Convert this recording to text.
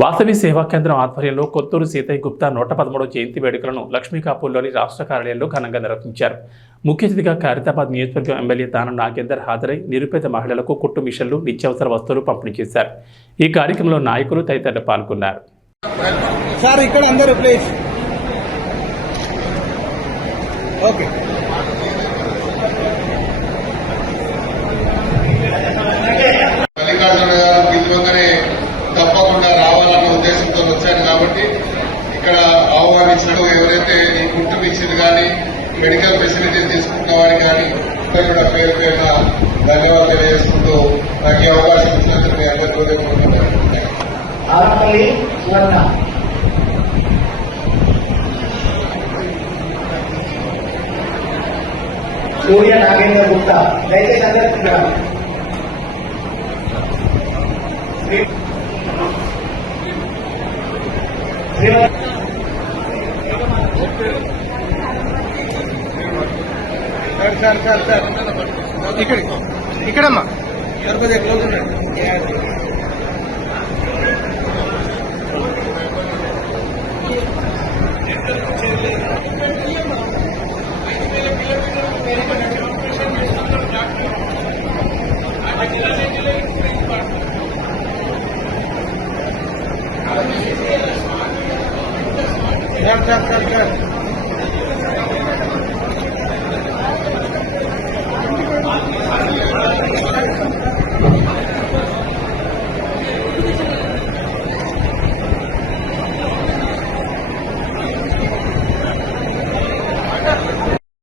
వాసవి సేవా కేంద్రం ఆధ్వర్యంలో కొత్తూరు సీతయ్య గుప్తా నూట పదమూడవ జయంతి వేడుకలను లక్ష్మీకాపూర్లోని రాష్ట్ర కార్యాలయంలో ఘనంగా నిర్వహించారు. ముఖ్య అతిథిగా ఖైరతాబాద్ నియోజకవర్గం ఎమ్మెల్యే దానం నాగేందర్ హాజరై నిరుపేద మహిళలకు కుట్టు మిషన్లు నిత్యావసర వస్తువులు పంపిణీ చేశారు. ఈ కార్యక్రమంలో నాయకులు తదితరులు పాల్గొన్నారు. సార్ ఇక్కడ అందరూ ప్లీజ్. ఓకే. మల్లికార్జున గారు పిలువగానే తప్పకుండా ఉద్దేశంతో వచ్చాను కాబట్టి ఇక్కడ ఆహ్వానించడం ఎవరైతే ఈ గుర్తు మిక్సింది కానీ మెడికల్ ఫెసిలిటీ తీసుకున్న వారికి కానీ అందరూ కూడా పేరు పేరున ధన్యవాదాలు తెలియజేసుకుంటూ నాకు ఈ అవకాశం ఇచ్చినందుకు మీ అందరికీ హృదయపూర్వకంగా సూర్య నాగేంద్ర గుప్తా దయచేసి అందరికీ సార్ సార్ సార్. ఇక్కడ ఇక్కడమ్మా. సార్ కొద్దిగా క్లోజ్ ఉన్నాడు Chak chak chak chak.